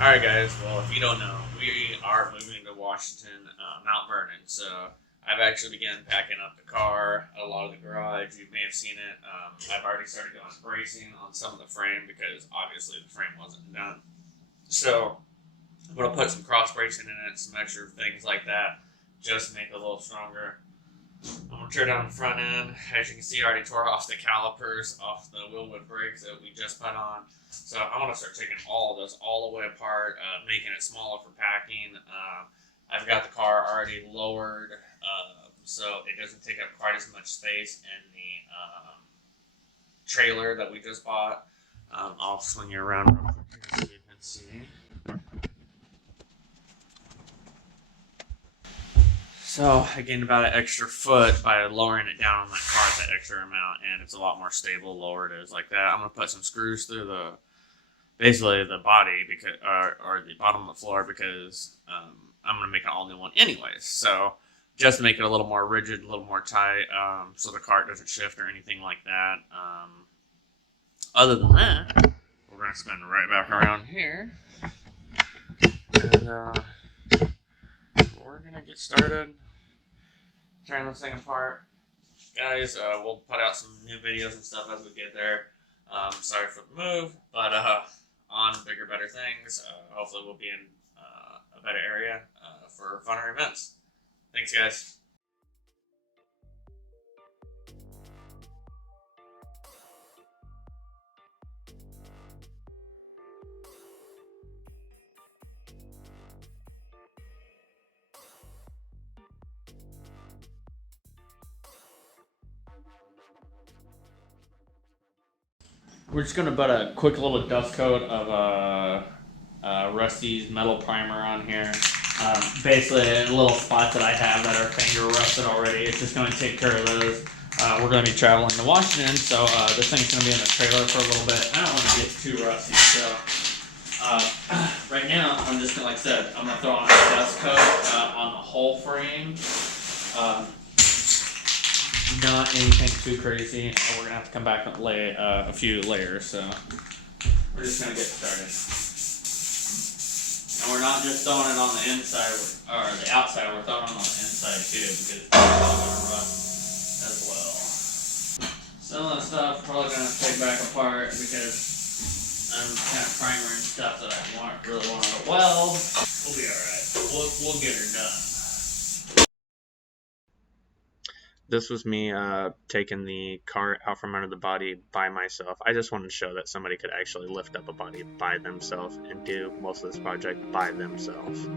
Alright guys, well if you don't know, we are moving to Washington, Mount Vernon, so I've actually begun packing up the car, a lot of the garage, you may have seen it. I've already started doing bracing on some of the frame because obviously the frame wasn't done. So I'm going to put some cross bracing in it, some extra things like that, just to make it a little stronger. I'm going to tear down the front end. As you can see, I already tore off the calipers off the wheelwood brakes that we just put on. So I'm going to start taking all of those all the way apart, making it smaller for packing. I've got the car already lowered, so it doesn't take up quite as much space in the trailer that we just bought. I'll swing you around real quick so you can see. So I gained about an extra foot by lowering it down on that car that extra amount, and it's a lot more stable. Lower it is like that. I'm gonna put some screws through basically the body because or the bottom of the floor because I'm gonna make an all new one anyways. So just to make it a little more rigid, a little more tight, so the cart doesn't shift or anything like that. Other than that, we're gonna spin right back around here, and we're gonna get started. Tearing this thing apart. Guys, we'll put out some new videos and stuff as we get there. Sorry for the move, but on bigger, better things. Hopefully we'll be in a better area for funner events. Thanks, guys. We're just gonna put a quick little dust coat of Rusty's metal primer on here. Basically, little spots that I have that are finger rusted already. It's just gonna take care of those. We're gonna be traveling to Washington, so this thing's gonna be in the trailer for a little bit. I don't want to get too rusty, so right now I'm just gonna, like I said, I'm gonna throw on a dust coat on the whole frame. Not anything too crazy. We're gonna have to come back and lay a few layers, so we're just gonna get started. And we're not just throwing it on the inside or the outside, we're throwing it on the inside too because it's probably gonna rust as well. Some of the stuff probably gonna take back apart because I'm kind of primer and stuff that I really want to weld. We'll be alright. We'll get her done. This was me taking the car out from under the body by myself. I just wanted to show that somebody could actually lift up a body by themselves and do most of this project by themselves.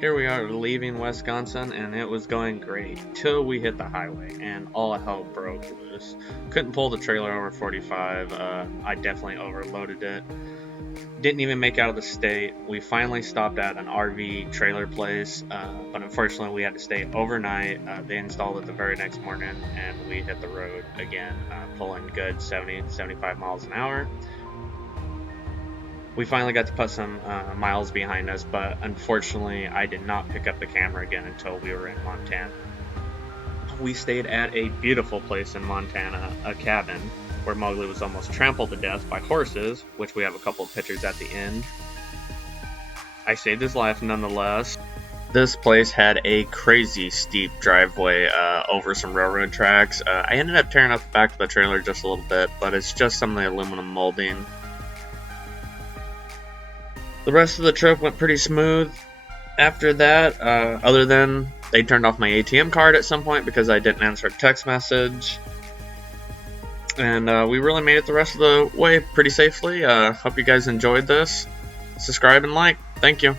Here we are leaving Wisconsin, and it was going great till we hit the highway and all hell broke loose. Couldn't pull the trailer over 45. I definitely overloaded it. Didn't even make out of the state. We finally stopped at an RV trailer place, but unfortunately we had to stay overnight. They installed it the very next morning, and we hit the road again, pulling good 70, 75 miles an hour. We finally got to put some miles behind us, but unfortunately I did not pick up the camera again until we were in Montana. We stayed at a beautiful place in Montana, a cabin, where Mowgli was almost trampled to death by horses, which we have a couple of pictures at the end. I saved his life nonetheless. This place had a crazy steep driveway over some railroad tracks. I ended up tearing up the back of the trailer just a little bit, but it's just some of the aluminum molding. The rest of the trip went pretty smooth after that, other than they turned off my ATM card at some point because I didn't answer a text message. And we really made it the rest of the way pretty safely. Hope you guys enjoyed this. Subscribe and like. Thank you.